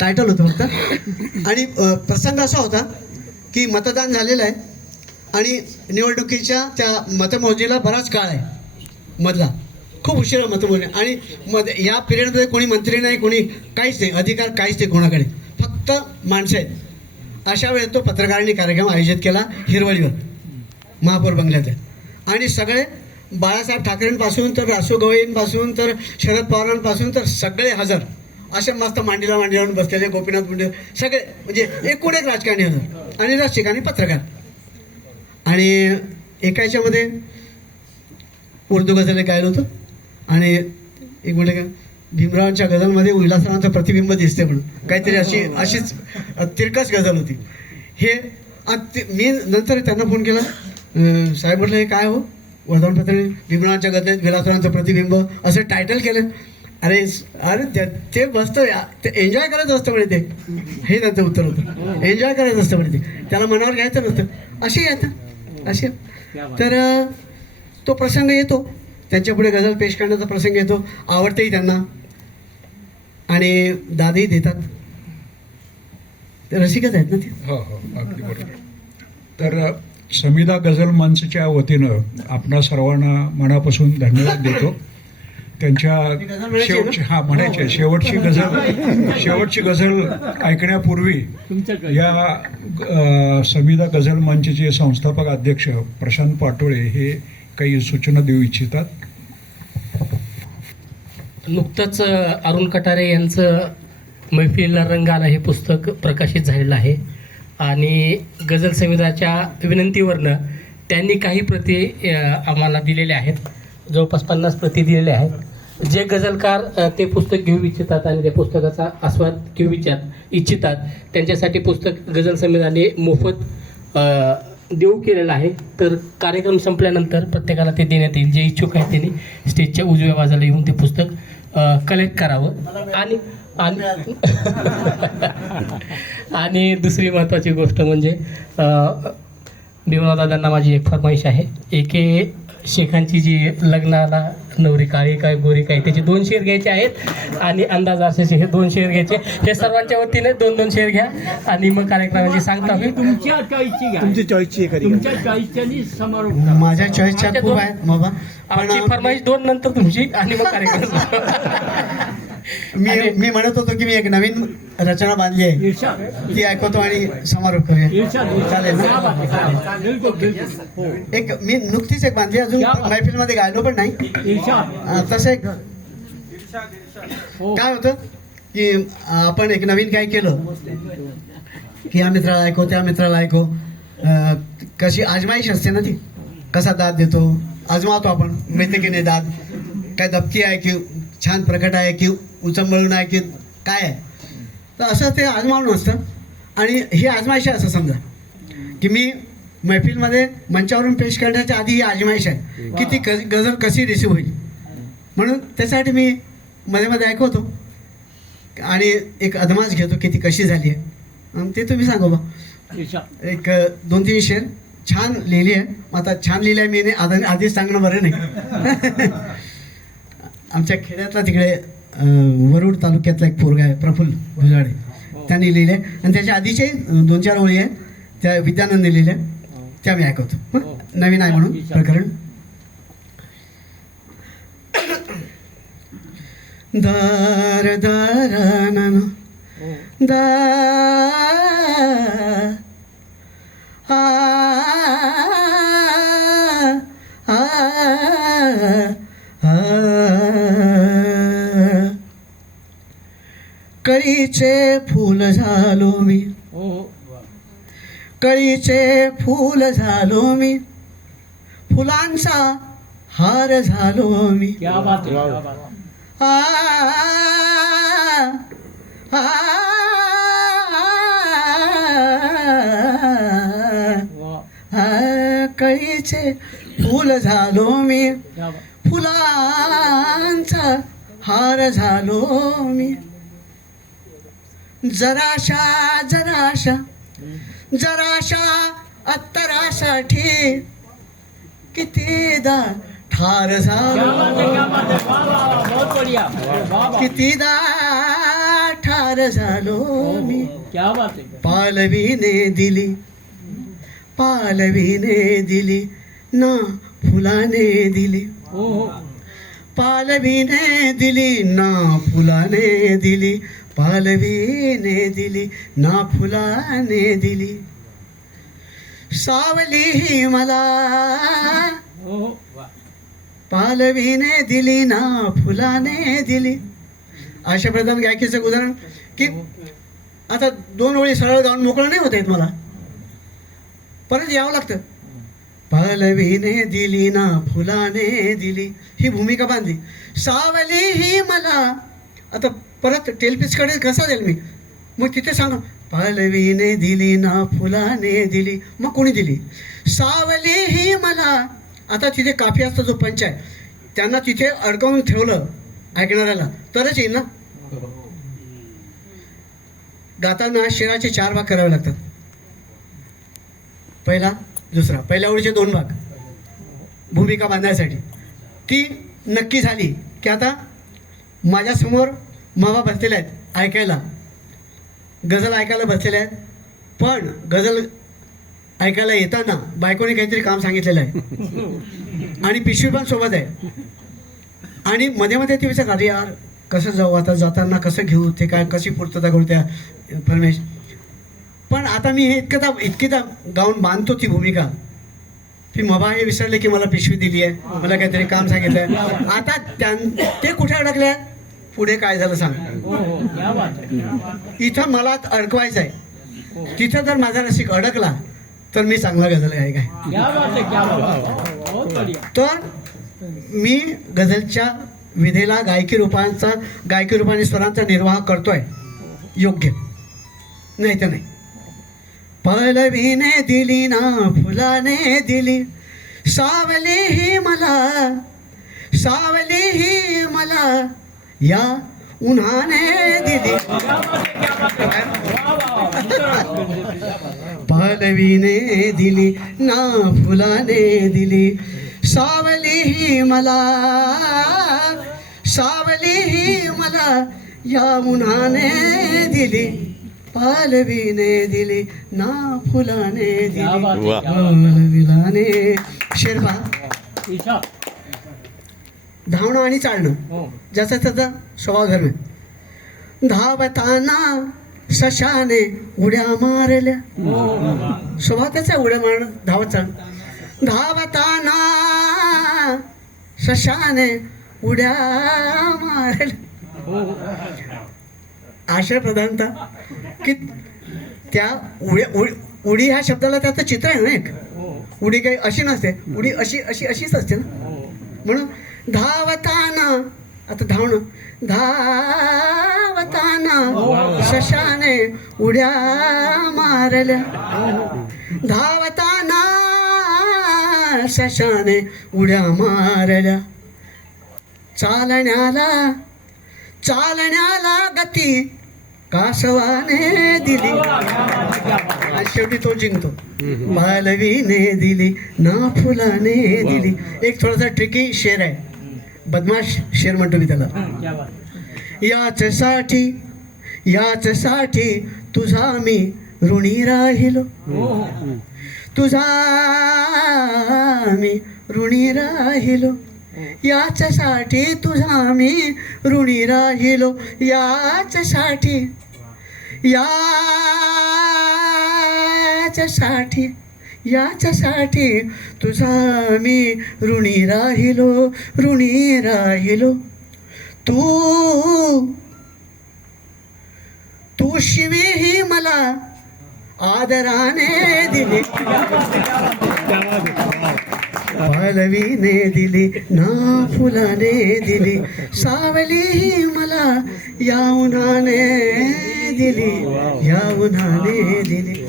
Title होतं फक्त. आणि प्रसंग असा होता की मतदान झालेलं आहे आणि निवडणुकीच्या त्या मतमोजणीला बराच काळ आहे मधला. खूप उशिरा मतमोजणी. आणि मध या पिरियडमध्ये कोणी मंत्री नाही कोणी काहीच नाही अधिकार काहीच नाही कोणाकडे. फक्त माणसं आहेत. अशा वेळेत तो पत्रकारांनी कार्यक्रम आयोजित केला हिरवळीवर महापौर बंगल्यात आणि सगळे बाळासाहेब ठाकरेंपासून तर रासू गवईंपासून तर शरद पवारांपासून तर सगळे हजर. असे मस्त मांडीला मांडी लावून बसलेले गोपीनाथ मुंडे. सगळे म्हणजे एकूण एक राजकारणी होतं आणि रसिक आणि पत्रकार. आणि एका याच्यामध्ये उर्दू गझल गायलं होतं. आणि एक म्हटलं का भीमरावांच्या गझलमध्ये उल्हासरावांचं प्रतिबिंब दिसते म्हणून. काहीतरी अशी अशीच तिरकस गझल होती. हे ते- मी नंतर त्यांना फोन केला. साहेब म्हटलं हे काय हो? वर्तमानपत्र भीमरावांच्या गझलेत विलासरावांचं प्रतिबिंब असं टायटल केलं. अरे अरे त्या- ते मस्त ते एन्जॉय करत असतं म्हणे ते. हे त्यांचं उत्तर होतं. एन्जॉय करत असतं म्हणे ते. त्याला मनावर घ्यायचं नसतं. असे येतं असे तर तो प्रसंग येतो. त्यांच्या पुढे गझल पेश करण्याचा प्रसंग येतो. आवडतेही त्यांना. आणि दादही देतात. ते रसिकच आहेत ना ते? हो हो. अगदी तर अ, समिधा गझल मंचच्या वतीनं आपणा सर्वांना मनापासून धन्यवाद देतो. त्यांच्या? शेवटची हा म्हणायचे शेवटची गझल शेवटची गझल ऐकण्यापूर्वी या अ, समिधा गझल मंचचे संस्थापक अध्यक्ष प्रशांत पाटोळे हे काही सूचना देऊ इच्छितात? नुकतंच अरुण कटारे यांचं मैफिलीला रंग आला हे पुस्तक प्रकाशित झालेलं आहे. आणि गझल संविधाच्या विनंतीवरनं त्यांनी काही प्रती आम्हाला दिलेल्या आहेत. जवळपास पन्नास प्रती दिलेल्या आहेत. जे गझलकार ते पुस्तक घेऊ इच्छितात आणि त्या पुस्तकाचा आस्वाद घेऊ इच्छित इच्छितात त्यांच्यासाठी पुस्तक गझल संमेलनाने मोफत देऊ केलेलं आहे. तर कार्यक्रम संपल्यानंतर प्रत्येकाला ते देण्यात येईल. जे इच्छुक आहेत त्यांनी स्टेजच्या उजव्या बाजूला येऊन ते पुस्तक कलेक्ट करावं. आणि आणि आणि दुसरी महत्त्वाची गोष्ट म्हणजे दादांना माझी एक फरमाईश आहे. एके शेखांची जी लग्नाला नवरी काळी काय गोरी काय त्याचे दोन शेअर घ्यायचे आहेत आणि अंदाज असे हे दोन शेअर घ्यायचे. हे सर्वांच्या वतीने दोन दोन शेअर घ्या आणि मग कार्यक्रमाची सांगता होईल. तुमच्या चॉईसची घ्या. तुमची चॉईसची आहे तुमच्या चॉईसच्या समारोप करा. माझ्या चॉईसच्या खूप आहेत बाबा. आमची फरमाईश दोन नंतर तुमची आणि मग कार्यक्रम. मी मी म्हणत होतो की मी एक नवीन रचना बांधली आहे. ती ऐकवतो आणि समारोप करूया. चालेल. है, एक मी नुकतीच एक बांधली अजून क्या बात. मैफिलमध्ये गायलो पण नाही. तसं एक हो. काय होतं की आपण एक नवीन काय केलं? की या मित्राला ऐकव त्या मित्राला ऐकव अं, कशी आजमाईश असते ना ती? कसा दाद देतो? आजमावतो आपण मिळते की नाही दाद. काय दबकी आहे की छान प्रकट आहे की उचंबळून आहे की काय आहे? तर असं ते आजमावणं असतं. आणि ही आजमाईश आहे असं समजा. की मी मैफिलमध्ये मंचावरून पेश करण्याच्या आधी ही आजमाईश आहे. की ती ग गझल कशी रिसीव होईल? म्हणून त्यासाठी मी मध्ये मध्ये ऐकवतो. आणि एक अदमास घेतो की ती कशी झाली आहे. आणि ते तुम्ही सांगा बा. एक दोन तीन शेर छान लिहिली आहे मग आता छान लिहिली आहे मी आधी आधीच सांगणं बरं नाही. आमच्या खेड्यातला तिकडे वरुड तालुक्यातला एक पोरगा आहे प्रफुल्ल भुजाडे त्यांनी लिहिले आणि त्याच्या आधीचे दोन चार ओळी आहे त्या विद्यानंदने लिहिल्या. त्या मी ऐकवतो. हं? नवीन आहे म्हणून प्रकरण. दार दार नन. कळीचे फूल झालो मी हो कळीचे फूल झालो मी फुलांचा हार झालो मी है है. आ कळीचे फूल झालो मी. फुलांचा हार झालो मी जराशा जराशा जराशा अत्तरासाठी कितीदा ठार झालो. कितीदा ठार झालो मी. पालवीने दिली पालवीने दिली ना फुलाने दिली. पालवीने दिली ना फुलाने दिली. पालवीने दिली ना फुलाने दिली. सावली ही मला. हो हो. पालवीने दिली ना फुलाने दिली. अशा प्रधान गायकीचं उदाहरण की आता दोन ओळी सरळ गाऊन मोकळं नाही होत आहेत मला. परत यावं लागतं. पालवीने दिली ना फुलाने दिली. ही भूमिका बांधली. सावली ही मला. आता परत टेलपीसकडे कसा जाईल मी? मग तिथे सांगा पालवीने दिली ना फुलाने दिली. मग कोणी दिली? सावली ही मला. आता तिथे काफियाचा जो पंच आहे. त्यांना तिथे अडकवून ठेवलं ऐकणाऱ्याला. तरच येईल ना? गाताना शिराचे चार भाग करावे लागतात. पहिला दुसरा. पहिल्या ओळीचे दोन भाग. भूमिका बांधण्यासाठी ती नक्की झाली की आता माझ्यासमोर मामा बसलेले आहेत ऐकायला. गझल ऐकायला बसलेले आहेत. पण गझल ऐकायला येताना बायकोने काहीतरी काम सांगितलेलं आहे. आणि पिशवी पण सोबत आहे. आणि मध्ये मध्ये ती विचार अरे यार कसं जाऊ आता? जाताना कसं घेऊ? ते काय कशी पूर्तता करू त्या परमेश? पण आता मी हे इतकं इतकीदा गाऊन बांधतो ती भूमिका. ती मबा हे विसरले की मला पिशवी दिली आहे मला काहीतरी काम सांगितलं आहे आता त्यां ते कुठे अडकले? पुढे काय झालं सांग. हो हो क्या बात आहे इथं मला अडकवायचं आहे. तिथं जर माझा रसिक अडकला तर मी चांगला गझल गायक आहे क्या बात आहे क्या बात आहे बहुत बढ़िया. तर मी गझलच्या विधेला गायकी रूपांचा गायकी रूपाने स्वरांचा निर्वाह करतोय. योग्य. नाही तर नाही. पलवीने दिली ना फुलाने दिली. सावली ही मला सावली ही मला. या उन्हाने दिली. पलवीने दिली ना फुलाने दिली. सावली ही मला सावली ही मला या उन्हाने दिली. पालवीने दिली ना फुलाने दिली. पालविलाने शेरबा धावणं आणि चालणं. हो. ज्याचा त्याचा स्वभाव आहे. धावताना सशाने उड्या मारल्या. हो हो स्वभाव त्याचा उड्या मारण धावत चाल धावताना सशाने उड्या मारल्या. आशय प्रधानता. की त्या उड्या उडी उडी ह्या शब्दाला त्याचं चित्र आहे ना एक? उडी काही अशी नसते. उडी अशी अशी अशीच असते ना? म्हणून धावताना आता धावणं धावताना शशाने उड्या मारल्या. धावताना शशाने उड्या मारल्या. चालण्याला चालण्याला गती कासवाने दिली. आणि शेवटी तो जिंकतो. बालवीने दिली ना फुलाने दिली. एक थोडासा ट्रिकी शेर आहे. बदमाश शेर म्हणतो मी त्याला. क्या बात आहे. याच साठी याच साठी तुझा मी ऋणी राहिलो. हो हो. तुझा मी ऋणी राहिलो. याच्यासाठी तुझा मी ऋणी राहिलो. याच्यासाठी याच्यासाठी याच्यासाठी तुझा मी ऋणी राहिलो ऋणी राहिलो. तू तू शिवी ही मला आदराने दिली. पालवीने दिली ना फुलाने दिली. सावली ही मला या उन्हाने दिली या उन्हाने दिली.